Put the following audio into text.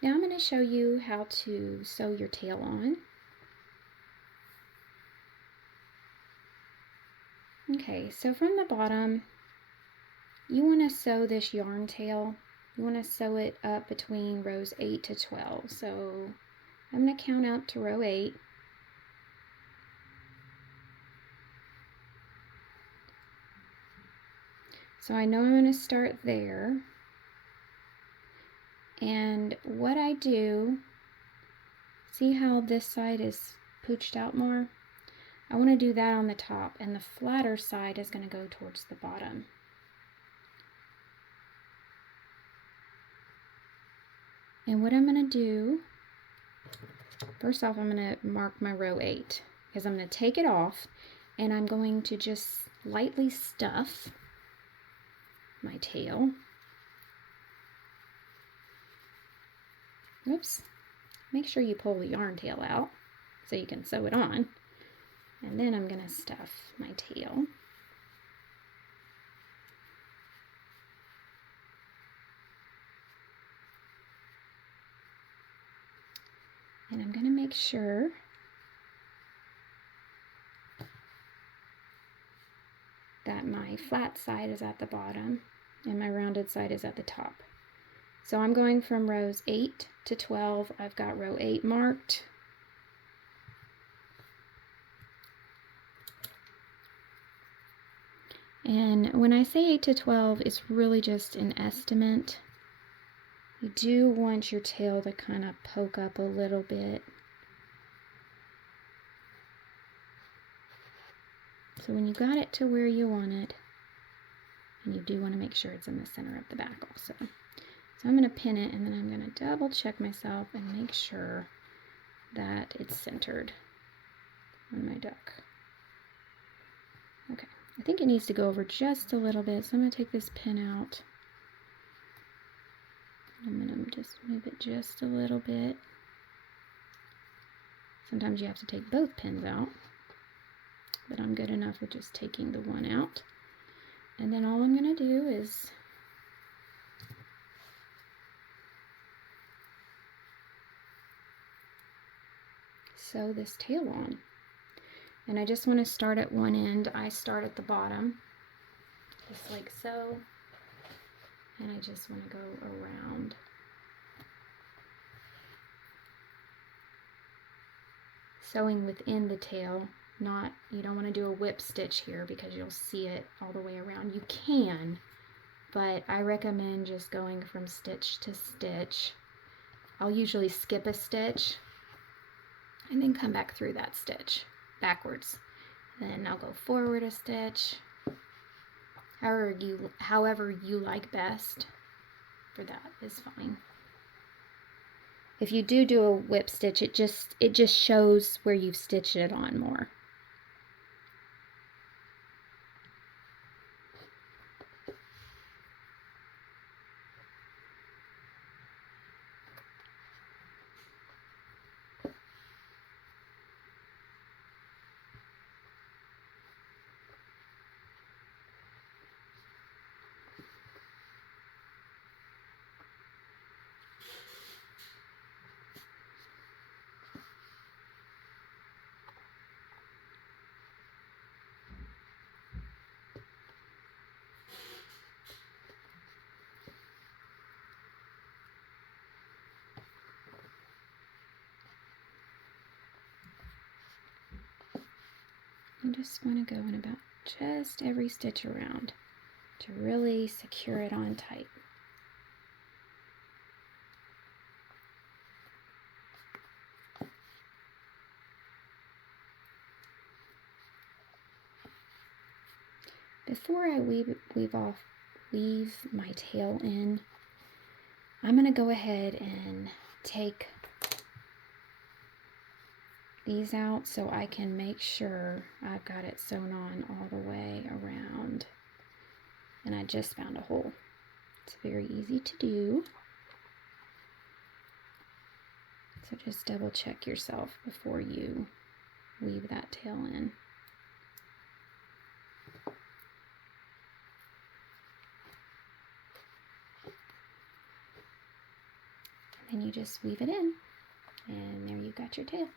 Now I'm going to show you how to sew your tail on. Okay, so from the bottom, you want to sew this yarn tail. You want to sew it up between rows 8 to 12. So I'm going to count out to row 8. So I know I'm going to start there. And what I do, see how this side is pooched out more? I want to do that on the top, and the flatter side is going to go towards the bottom. And what I'm going to do, first off, I'm going to mark my row 8, because I'm going to take it off, and I'm going to just lightly stuff my tail. Oops. Make sure you pull the yarn tail out so you can sew it on. And then I'm going to stuff my tail. And I'm going to make sure that my flat side is at the bottom and my rounded side is at the top. So I'm going from rows 8 to 12. I've got row 8 marked. And when I say 8 to 12, it's really just an estimate. You do want your tail to kind of poke up a little bit. So when you got it to where you want it, and you do want to make sure it's in the center of the back also. So I'm going to pin it, and then I'm going to double check myself and make sure that it's centered on my duck. Okay, I think it needs to go over just a little bit, so I'm going to take this pin out. I'm going to just move it just a little bit. Sometimes you have to take both pins out, but I'm good enough with just taking the one out. And then all I'm going to do is sew this tail on. And I just want to start at one end. I start at the bottom, just like so. And I just want to go around. Sewing within the tail, not, you don't want to do a whip stitch here because you'll see it all the way around. You can, but I recommend just going from stitch to stitch. I'll usually skip a stitch and then come back through that stitch backwards. Then I'll go forward a stitch. However you like best for that is fine. If you do a whip stitch, it just shows where you've stitched it on more. I just want to go in about just every stitch around to really secure it on tight. Before I weave my tail in, I'm going to go ahead and take these out so I can make sure I've got it sewn on all the way around. And I just found a hole. It's very easy to do. So just double check yourself before you weave that tail in. Then you just weave it in, and there you got your tail.